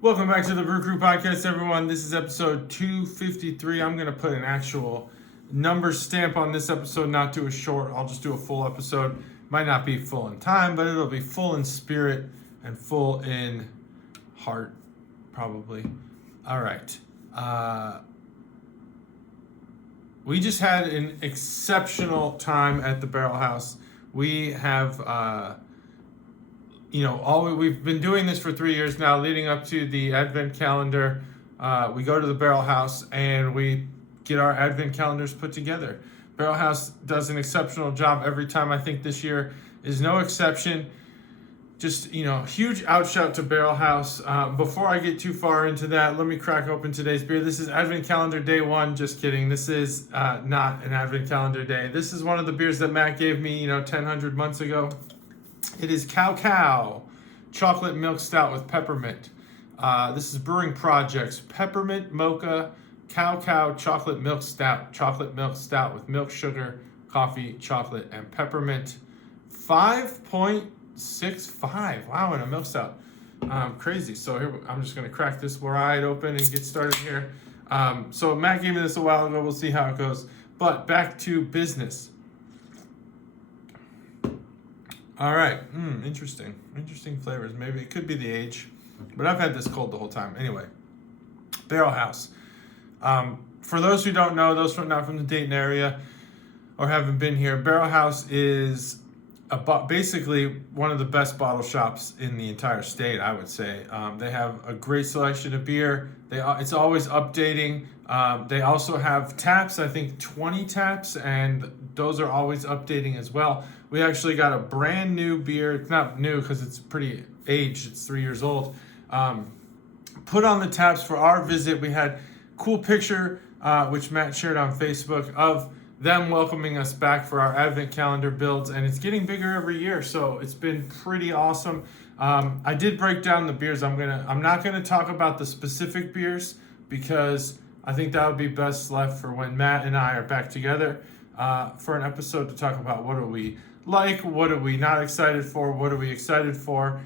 Welcome back to the Brew Crew Podcast, everyone. This is episode 253. I'm going to put an actual number stamp on this episode, not do a short. I'll just do a full episode. Might not be full in time, but it'll be full in spirit and full in heart, probably. All right. We just had an exceptional time at the Barrel House. We have... we've been doing this for 3 years now, leading up to the Advent calendar. We go to the Barrel House and we get our Advent calendars put together. Barrel House does an exceptional job every time. I think this year is no exception. Just, huge outshout to Barrel House. Before I get too far into that, let me crack open today's beer. This is Advent calendar day 1. Just kidding. This is not an Advent calendar day. This is one of the beers that Matt gave me, 100 months ago. It is Counsell Chocolate Milk Stout with Peppermint. This is Brewing Project's Peppermint Mocha Counsell Chocolate Milk Stout. Chocolate milk stout with milk, sugar, coffee, chocolate, and peppermint. 5.65. Wow, and a milk stout. Crazy. So here, I'm just going to crack this wide open and get started here. So Matt gave me this a while ago. We'll see how it goes. But back to business. All right. Interesting flavors. Maybe it could be the age, but I've had this cold the whole time. Anyway, Barrel House. For those who don't know, those not from the Dayton area or haven't been here, Barrel House is basically one of the best bottle shops in the entire state, I would say. They have a great selection of beer. It's always updating. They also have taps, I think 20 taps, and those are always updating as well. We actually got a brand new beer. It's not new because it's pretty aged. It's 3 years old. Put on the taps for our visit. We had a cool picture, which Matt shared on Facebook, of them welcoming us back for our Advent calendar builds, and it's getting bigger every year, so it's been pretty awesome. I did break down the beers. I'm not gonna talk about the specific beers because I think that would be best left for when Matt and I are back together for an episode to talk about what are we like, what are we not excited for, what are we excited for.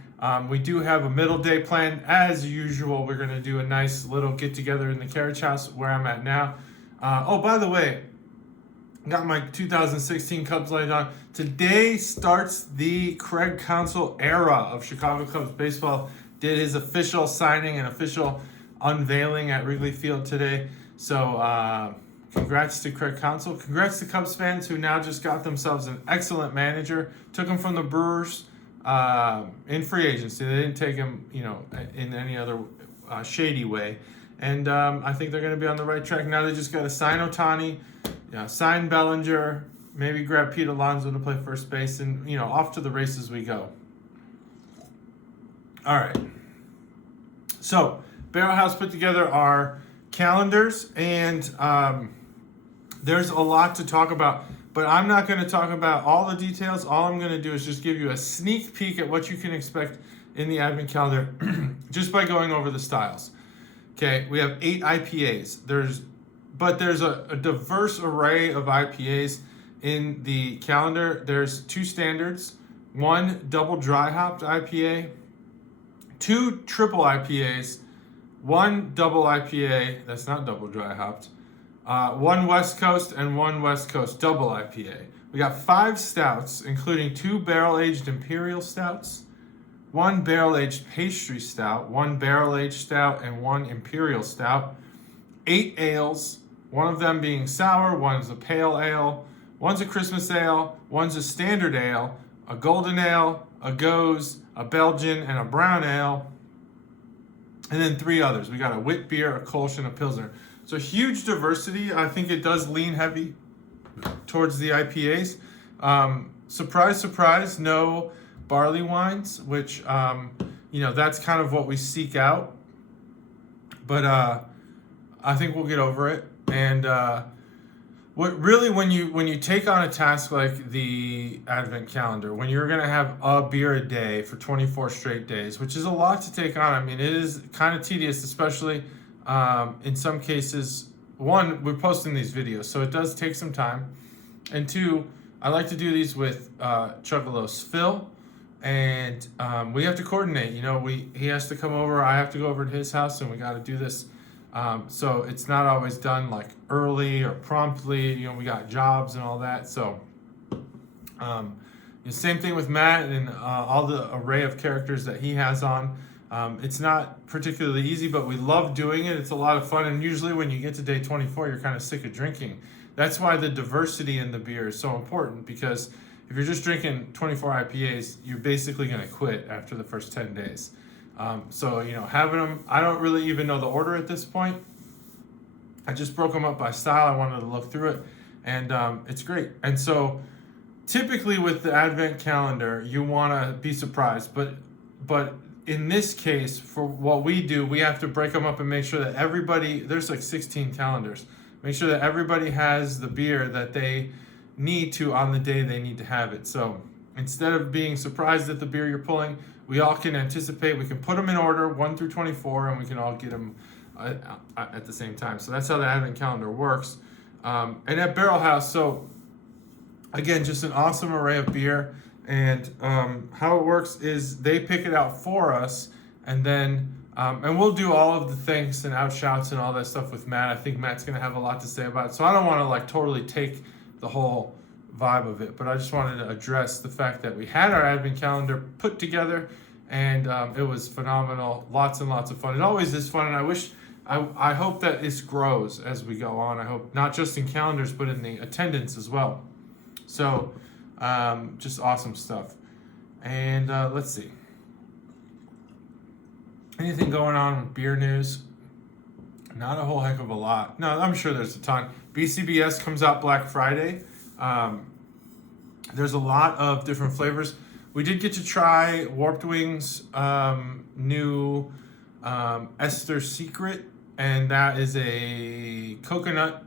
We do have a middle day planned as usual. We're gonna do a nice little get together in the carriage house where I'm at now. By the way, got my 2016 Cubs light on. Today starts the Craig Counsell era of Chicago Cubs baseball. Did his official signing and official unveiling at Wrigley Field today. So congrats to Craig Counsell. Congrats to Cubs fans who now just got themselves an excellent manager. Took him from the Brewers in free agency. They didn't take him, in any other shady way. And I think they're going to be on the right track. Now they just got to sign Ohtani, sign Bellinger, maybe grab Pete Alonso to play first base, and, off to the races we go. All right. So, Barrel House put together our calendars, and there's a lot to talk about, but I'm not going to talk about all the details. All I'm going to do is just give you a sneak peek at what you can expect in the Advent calendar just by going over the styles. Okay, we have 8 IPAs. There's a diverse array of IPAs in the calendar. There's 2 standards, 1 double dry hopped IPA, 2 triple IPAs, 1 double IPA that's not double dry hopped, 1 West Coast, and 1 West Coast double IPA. We got 5 stouts, including 2 barrel-aged imperial stouts, 1 barrel-aged pastry stout, 1 barrel-aged stout, and 1 imperial stout, 8 ales, one of them being sour, one's a pale ale, one's a Christmas ale, one's a standard ale, a golden ale, a Goes, a Belgian, and a brown ale, and then 3 others. We got a wit beer, a Kolsch, and a Pilsner. So huge diversity. I think it does lean heavy towards the IPAs. Surprise, surprise, no barley wines, which, that's kind of what we seek out. But I think we'll get over it. And when you take on a task like the Advent calendar, when you're going to have a beer a day for 24 straight days, which is a lot to take on. I mean, it is kind of tedious, especially in some cases. 1, we're posting these videos, so it does take some time. And 2, I like to do these with Chuggalos Phil and we have to coordinate. He has to come over, I have to go over to his house, and we got to do this. So it's not always done like early or promptly. We got jobs and all that. So same thing with Matt and all the array of characters that he has on. It's not particularly easy, but we love doing it. It's a lot of fun. And usually when you get to day 24, you're kind of sick of drinking. That's why the diversity in the beer is so important, because if you're just drinking 24 IPAs, you're basically going to quit after the first 10 days. So having them, I don't really even know the order at this point. I just broke them up by style. I wanted to look through it, and it's great. And so typically with the Advent calendar, you want to be surprised, but in this case, for what we do, we have to break them up and make sure that everybody, there's like 16 calendars, make sure that everybody has the beer that they need to on the day they need to have it. So instead of being surprised at the beer you're pulling, we all can anticipate, we can put them in order 1 through 24, and we can all get them at the same time. So that's how the Advent calendar works. And at Barrel House, so again, just an awesome array of beer. And how it works is they pick it out for us, and then and we'll do all of the thanks and outshouts and all that stuff with Matt. I think Matt's going to have a lot to say about it. So I don't want to like totally take the whole vibe of it, but I just wanted to address the fact that we had our Advent calendar put together, and it was phenomenal. Lots and lots of fun. It always is fun, and I hope that this grows as we go on. I hope not just in calendars, but in the attendance as well. So just awesome stuff. And let's see. Anything going on with beer news? Not a whole heck of a lot. No, I'm sure there's a ton. BCBS comes out Black Friday. There's a lot of different flavors. We did get to try Warped Wings' new Esther Secret, and that is a coconut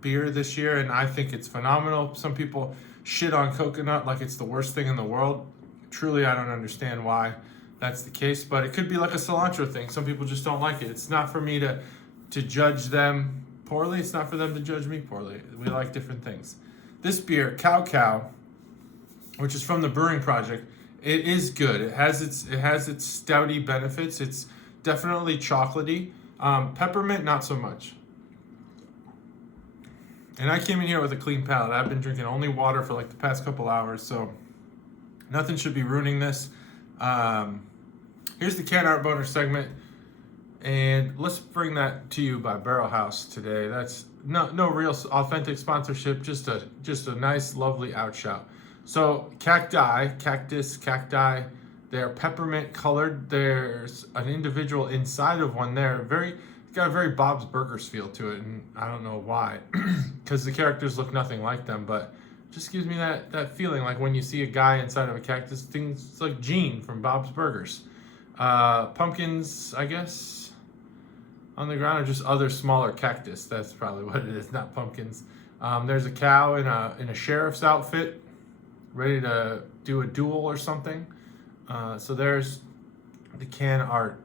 beer this year, and I think it's phenomenal. Some people shit on coconut like it's the worst thing in the world. Truly, I don't understand why that's the case, but it could be like a cilantro thing. Some people just don't like it. It's not for me to judge them poorly. It's not for them to judge me poorly. We like different things. This beer, Cow, which is from the Brewing Project, it is good. It has its stouty benefits. It's definitely chocolatey. Peppermint, not so much. And I came in here with a clean palate. I've been drinking only water for like the past couple hours, so nothing should be ruining this. Here's the can art boner segment, and let's bring that to you by Barrel House today. That's no real authentic sponsorship, just a nice, lovely outshout. So cacti, they're peppermint colored. There's an individual inside of one there. It's got a very Bob's Burgers feel to it, and I don't know why, because the characters look nothing like them, but just gives me that feeling like when you see a guy inside of a cactus thing. It's like Gene from Bob's Burgers. Pumpkins, I guess, on the ground, or just other smaller cactus. That's probably what it is, not pumpkins. There's a cow in a sheriff's outfit, ready to do a duel or something. So there's the can art.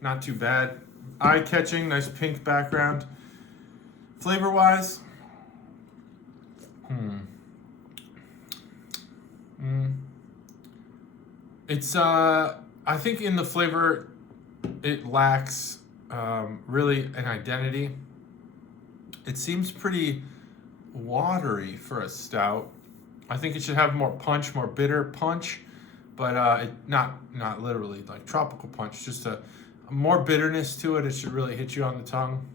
Not too bad. Eye-catching, nice pink background. Flavor-wise, it's I think in the flavor it lacks really an identity. It seems pretty watery for a stout. I think it should have more punch, more bitter punch, but not literally like tropical punch, just a more bitterness to it. It should really hit you on the tongue.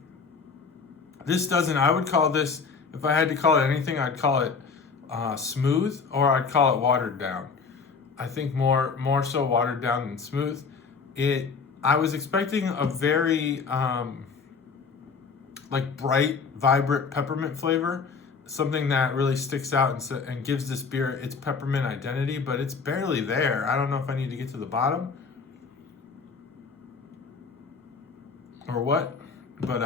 This doesn't. I would call this, if I had to call it anything, I'd call it smooth, or I'd call it watered down. I think more so watered down than smooth. I was expecting a very like bright, vibrant peppermint flavor, something that really sticks out and gives this beer its peppermint identity, but it's barely there. I don't know if I need to get to the bottom or what, but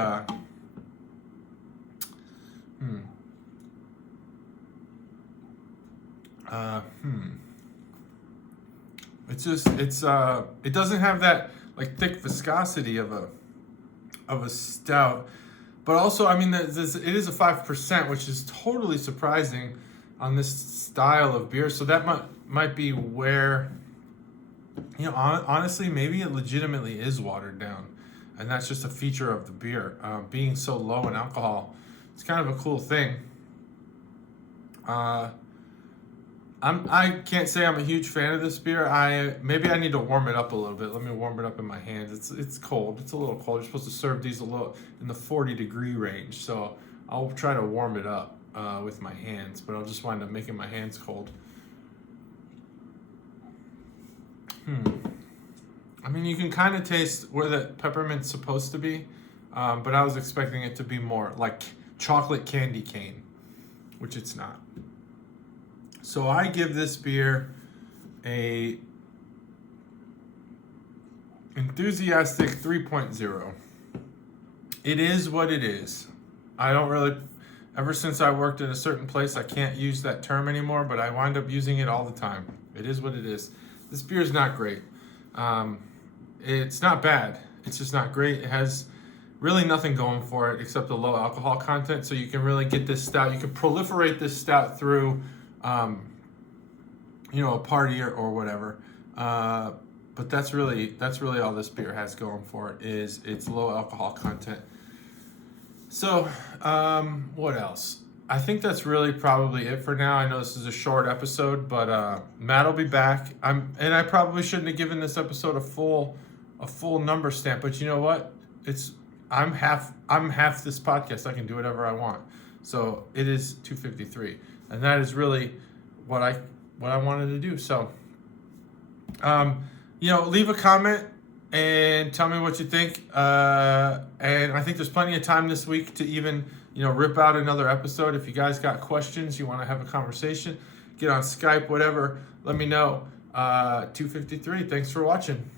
it doesn't have that like thick viscosity of a stout, but also, I mean, it is a 5%, which is totally surprising on this style of beer. So that might be where, honestly, maybe it legitimately is watered down, and that's just a feature of the beer. Being so low in alcohol, it's kind of a cool thing. I can't say I'm a huge fan of this beer. Maybe I need to warm it up a little bit. Let me warm it up in my hands. It's cold. It's a little cold. You're supposed to serve these a little in the 40-degree range, so I'll try to warm it up with my hands, but I'll just wind up making my hands cold. I mean, you can kind of taste where the peppermint's supposed to be, but I was expecting it to be more like chocolate candy cane, which it's not. So I give this beer a enthusiastic 3.0. It is what it is. I don't really, ever since I worked at a certain place, I can't use that term anymore, but I wind up using it all the time. It is what it is. This beer is not great. It's not bad. It's just not great. It has really nothing going for it except the low alcohol content. So you can really get this stout. You can proliferate this stout through, a party or whatever. But that's really all this beer has going for it is its low alcohol content. So what else? I think that's really probably it for now. I know this is a short episode, but Matt will be back. I probably shouldn't have given this episode a full number stamp, but you know what? I'm half this podcast. I can do whatever I want. So it is 253, and that is really what I wanted to do. So leave a comment and tell me what you think. And I think there's plenty of time this week to even rip out another episode. If you guys got questions, you want to have a conversation, get on Skype, whatever, let me know. 253. Thanks for watching.